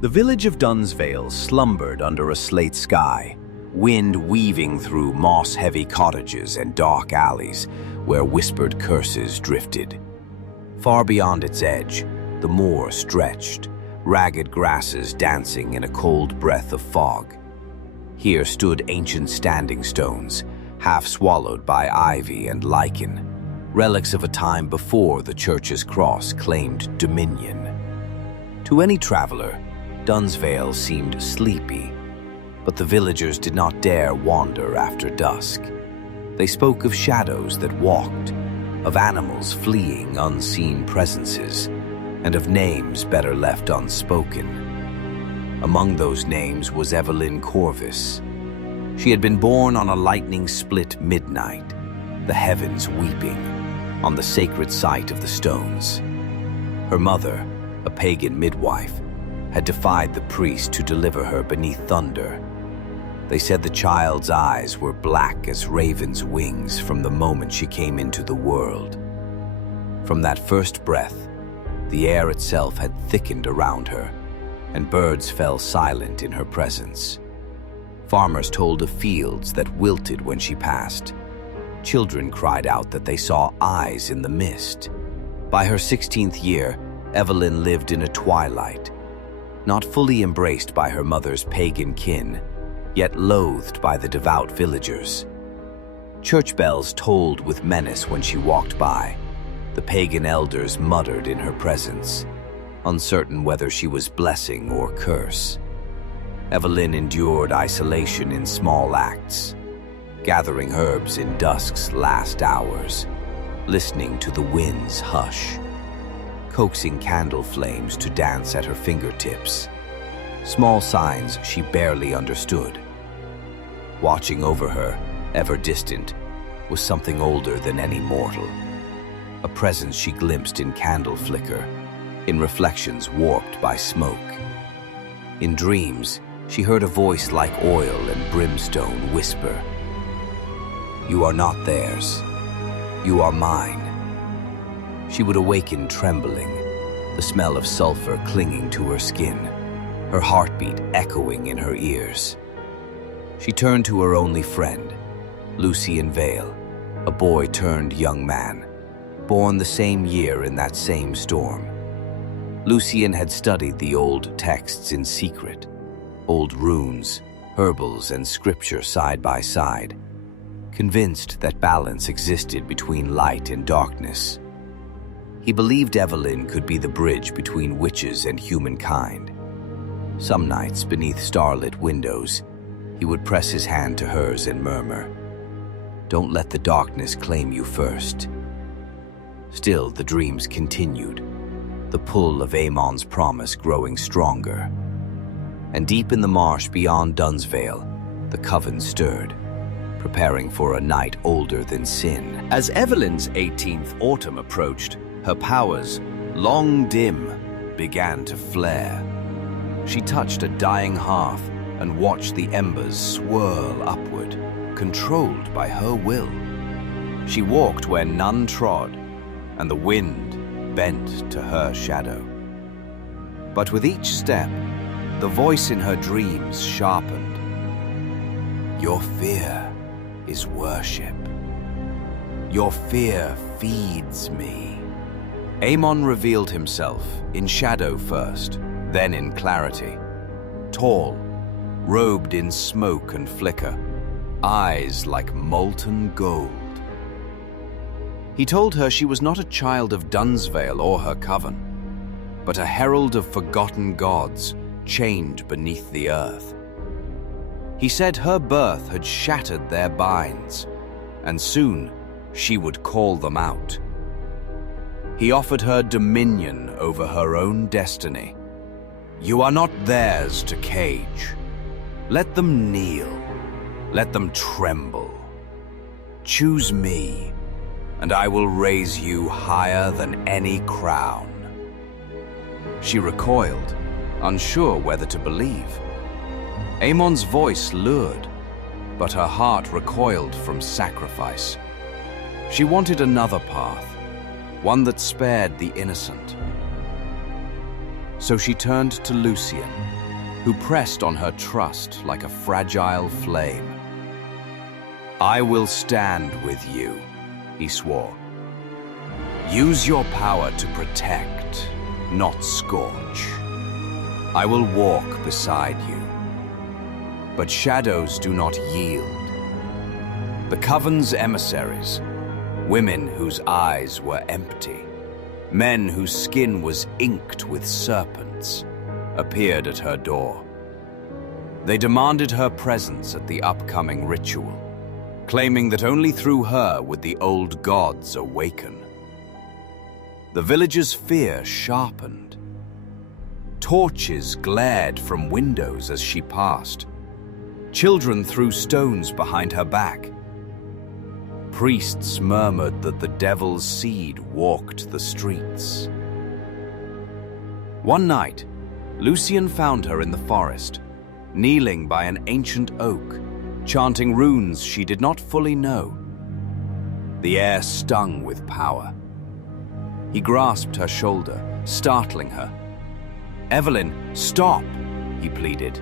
The village of Dunsvale slumbered under a slate sky, wind weaving through moss-heavy cottages and dark alleys where whispered curses drifted. Far beyond its edge, the moor stretched, ragged grasses dancing in a cold breath of fog. Here stood ancient standing stones, half swallowed by ivy and lichen, relics of a time before the church's cross claimed dominion. To any traveler, Dunsvale seemed sleepy, but the villagers did not dare wander after dusk. They spoke of shadows that walked, of animals fleeing unseen presences, and of names better left unspoken. Among those names was Evelynne Corvus. She had been born on a lightning-split midnight, the heavens weeping, on the sacred site of the stones. Her mother, a pagan midwife, had defied the priest to deliver her beneath thunder. They said the child's eyes were black as ravens' wings from the moment she came into the world. From that first breath, the air itself had thickened around her, and birds fell silent in her presence. Farmers told of fields that wilted when she passed. Children cried out that they saw eyes in the mist. By her 16th year, Evelynne lived in a twilight, not fully embraced by her mother's pagan kin, yet loathed by the devout villagers. Church bells tolled with menace when she walked by. The pagan elders muttered in her presence, uncertain whether she was blessing or curse. Evelynne endured isolation in small acts, gathering herbs in dusk's last hours, listening to the wind's hush, coaxing candle flames to dance at her fingertips. Small signs she barely understood. Watching over her, ever distant, was something older than any mortal. A presence she glimpsed in candle flicker, in reflections warped by smoke. In dreams, she heard a voice like oil and brimstone whisper, "You are not theirs. You are mine." She would awaken trembling, the smell of sulfur clinging to her skin, her heartbeat echoing in her ears. She turned to her only friend, Lucian Vale, a boy turned young man, born the same year in that same storm. Lucian had studied the old texts in secret, old runes, herbals, and scripture side by side, convinced that balance existed between light and darkness. He believed Evelynne could be the bridge between witches and humankind. Some nights, beneath starlit windows, he would press his hand to hers and murmur, "Don't let the darkness claim you first." Still, the dreams continued, the pull of Amon's promise growing stronger. And deep in the marsh beyond Dunsvale, the coven stirred, preparing for a night older than sin. As Evelynne's 18th autumn approached, her powers, long dim, began to flare. She touched a dying hearth and watched the embers swirl upward, controlled by her will. She walked where none trod, and the wind bent to her shadow. But with each step, the voice in her dreams sharpened. "Your fear is worship. Your fear feeds me." Amon revealed himself, in shadow first, then in clarity. Tall, robed in smoke and flicker, eyes like molten gold. He told her she was not a child of Dunsvale or her coven, but a herald of forgotten gods chained beneath the earth. He said her birth had shattered their binds, and soon she would call them out. He offered her dominion over her own destiny. "You are not theirs to cage. Let them kneel. Let them tremble. Choose me, and I will raise you higher than any crown." She recoiled, unsure whether to believe. Amon's voice lured, but her heart recoiled from sacrifice. She wanted another path, one that spared the innocent. So she turned to Lucien, who pressed on her trust like a fragile flame. "I will stand with you," he swore. "Use your power to protect, not scorch. I will walk beside you." But shadows do not yield. The Coven's emissaries, women whose eyes were empty, men whose skin was inked with serpents, appeared at her door. They demanded her presence at the upcoming ritual, claiming that only through her would the old gods awaken. The villagers' fear sharpened. Torches glared from windows as she passed. Children threw stones behind her back. Priests murmured that the devil's seed walked the streets. One night, Lucien found her in the forest, kneeling by an ancient oak, chanting runes she did not fully know. The air stung with power. He grasped her shoulder, startling her. "Evelynne, stop!" he pleaded.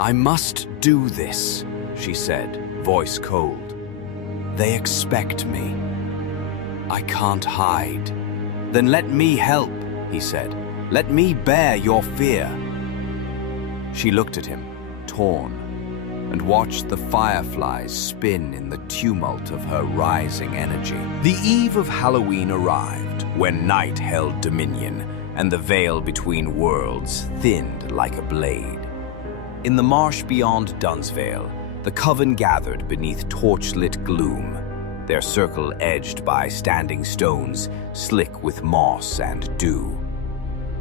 "I must do this," she said, voice cold. "They expect me. I can't hide." "Then let me help," he said. "Let me bear your fear." She looked at him, torn, and watched the fireflies spin in the tumult of her rising energy. The eve of Halloween arrived, when night held dominion, and the veil between worlds thinned like a blade. In the marsh beyond Dunsvale, the Coven gathered beneath torchlit gloom, their circle edged by standing stones slick with moss and dew.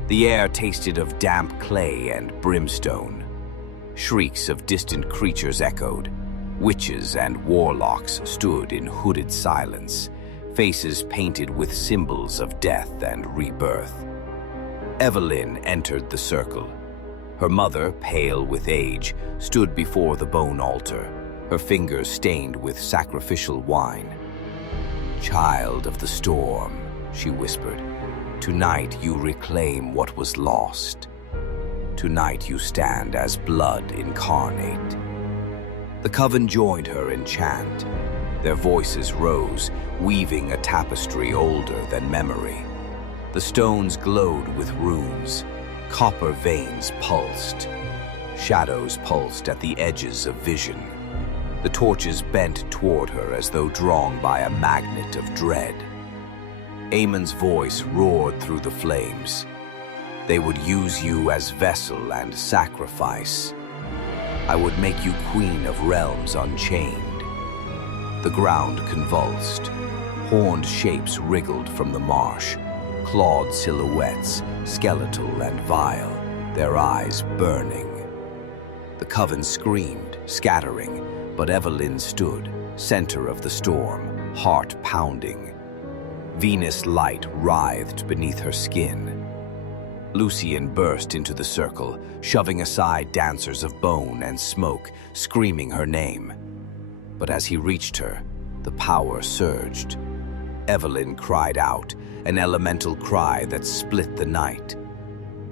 The air tasted of damp clay and brimstone. Shrieks of distant creatures echoed. Witches and warlocks stood in hooded silence, faces painted with symbols of death and rebirth. Evelynne entered the circle. Her mother, pale with age, stood before the bone altar, her fingers stained with sacrificial wine. "Child of the storm," she whispered, "tonight you reclaim what was lost. Tonight you stand as blood incarnate." The Coven joined her in chant. Their voices rose, weaving a tapestry older than memory. The stones glowed with runes. Copper veins pulsed. Shadows pulsed at the edges of vision. The torches bent toward her as though drawn by a magnet of dread. Amon's voice roared through the flames. "They would use you as vessel and sacrifice. I would make you queen of realms unchained." The ground convulsed. Horned shapes wriggled from the marsh, clawed silhouettes, skeletal and vile, their eyes burning. The Coven screamed, scattering, but Evelynne stood, center of the storm, heart pounding. Venus light writhed beneath her skin. Lucien burst into the circle, shoving aside dancers of bone and smoke, screaming her name. But as he reached her, the power surged. Evelynne cried out, an elemental cry that split the night.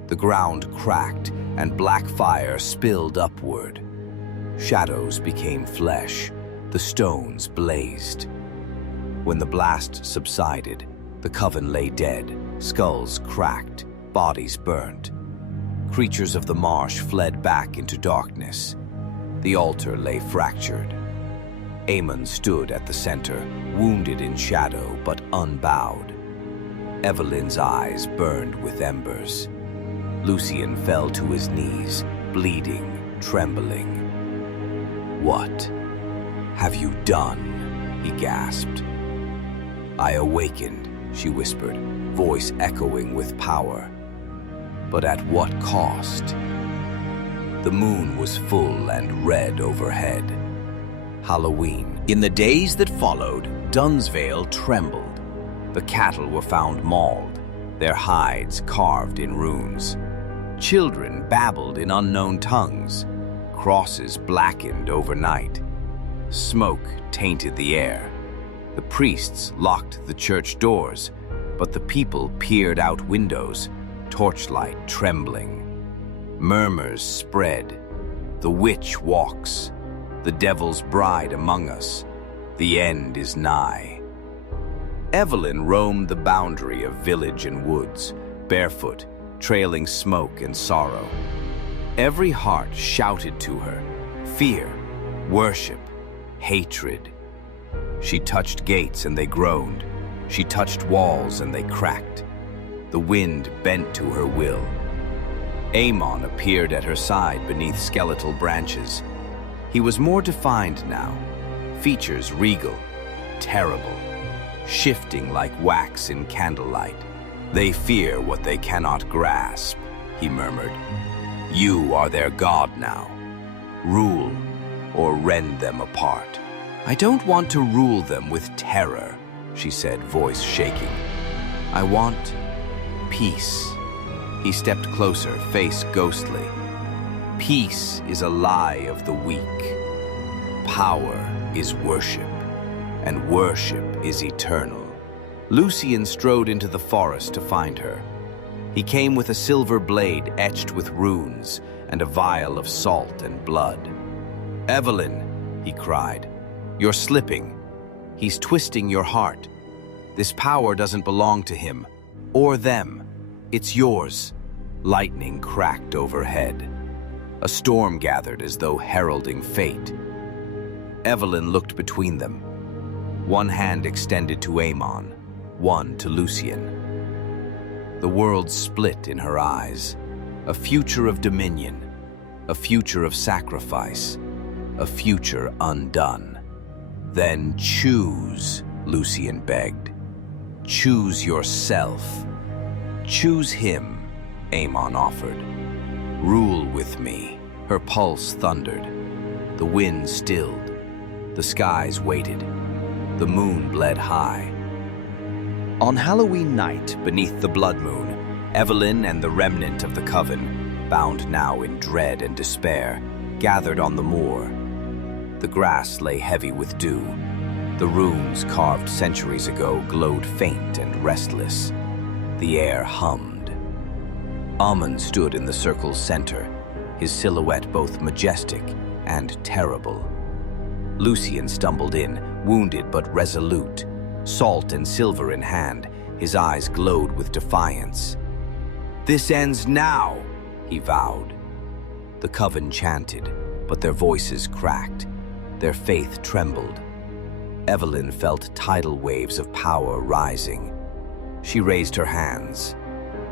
The ground cracked, and black fire spilled upward. Shadows became flesh. The stones blazed. When the blast subsided, the Coven lay dead, skulls cracked, bodies burnt. Creatures of the marsh fled back into darkness. The altar lay fractured. Amon stood at the center, wounded in shadow but unbowed. Evelynne's eyes burned with embers. Lucien fell to his knees, bleeding, trembling. "What have you done?" he gasped. "I awakened," she whispered, voice echoing with power. "But at what cost?" The moon was full and red overhead. Halloween. In the days that followed, Dunsvale trembled. The cattle were found mauled, their hides carved in runes. Children babbled in unknown tongues. Crosses blackened overnight. Smoke tainted the air. The priests locked the church doors, but the people peered out windows, torchlight trembling. Murmurs spread. The witch walks, the devil's bride among us. The end is nigh. Evelynne roamed the boundary of village and woods, barefoot, trailing smoke and sorrow. Every heart shouted to her, fear, worship, hatred. She touched gates and they groaned. She touched walls and they cracked. The wind bent to her will. Amon appeared at her side beneath skeletal branches. He was more defined now, features regal, terrible, shifting like wax in candlelight. They fear what they cannot grasp, he murmured. You are their god now. Rule or rend them apart. I don't want to rule them with terror, she said, voice shaking. I want peace. He stepped closer, face ghostly. Peace is a lie of the weak. Power is worship, and worship is eternal. Lucian strode into the forest to find her. He came with a silver blade etched with runes and a vial of salt and blood. Evelynne, he cried, you're slipping. He's twisting your heart. This power doesn't belong to him, or them. It's yours. Lightning cracked overhead. A storm gathered as though heralding fate. Evelynne looked between them. One hand extended to Amon, one to Lucian. The world split in her eyes. A future of dominion, a future of sacrifice, a future undone. Then choose, Lucian begged. Choose yourself. Choose him, Amon offered. Rule with me. Her pulse thundered. The wind stilled. The skies waited. The moon bled high. On Halloween night, beneath the blood moon, Evelynne and the remnant of the coven, bound now in dread and despair, gathered on the moor. The grass lay heavy with dew. The runes carved centuries ago glowed faint and restless. The air hummed. Amon stood in the circle's center, his silhouette both majestic and terrible. Lucian stumbled in, wounded but resolute. Salt and silver in hand, his eyes glowed with defiance. This ends now, he vowed. The coven chanted, but their voices cracked. Their faith trembled. Evelynne felt tidal waves of power rising. She raised her hands.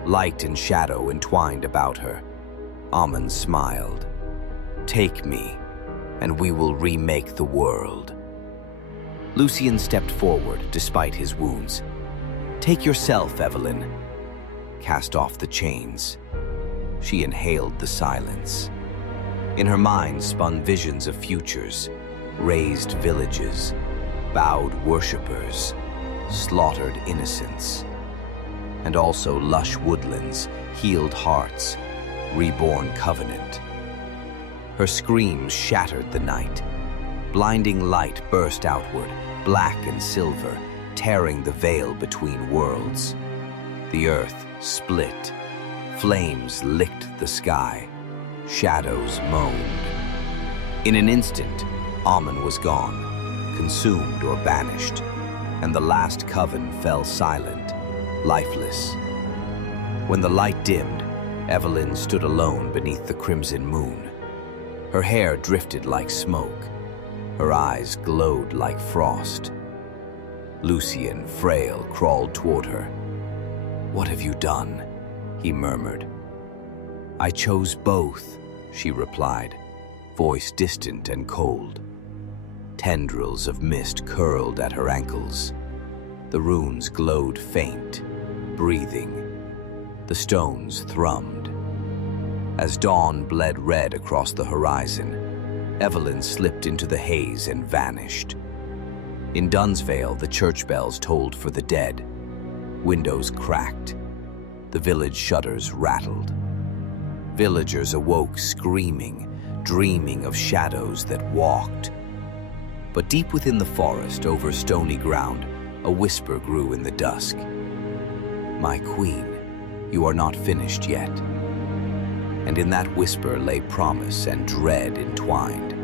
Light and shadow entwined about her. Amon smiled. Take me, and we will remake the world. Lucian stepped forward, despite his wounds. Take yourself, Evelynne. Cast off the chains. She inhaled the silence. In her mind spun visions of futures, razed villages, bowed worshippers, slaughtered innocents, and also lush woodlands, healed hearts, reborn covenant. Her screams shattered the night. Blinding light burst outward, black and silver, tearing the veil between worlds. The earth split. Flames licked the sky. Shadows moaned. In an instant, Amon was gone, consumed or banished, and the last coven fell silent, lifeless. When the light dimmed, Evelynne stood alone beneath the crimson moon. Her hair drifted like smoke. Her eyes glowed like frost. Lucian, frail, crawled toward her. What have you done? He murmured. I chose both, she replied, voice distant and cold. Tendrils of mist curled at her ankles. The runes glowed faint, breathing. The stones thrummed. As dawn bled red across the horizon, Evelynne slipped into the haze and vanished. In Dunsvale, the church bells tolled for the dead. Windows cracked. The village shutters rattled. Villagers awoke screaming, dreaming of shadows that walked. But deep within the forest, over stony ground, a whisper grew in the dusk. My queen, "You are not finished yet." And in that whisper lay promise and dread entwined.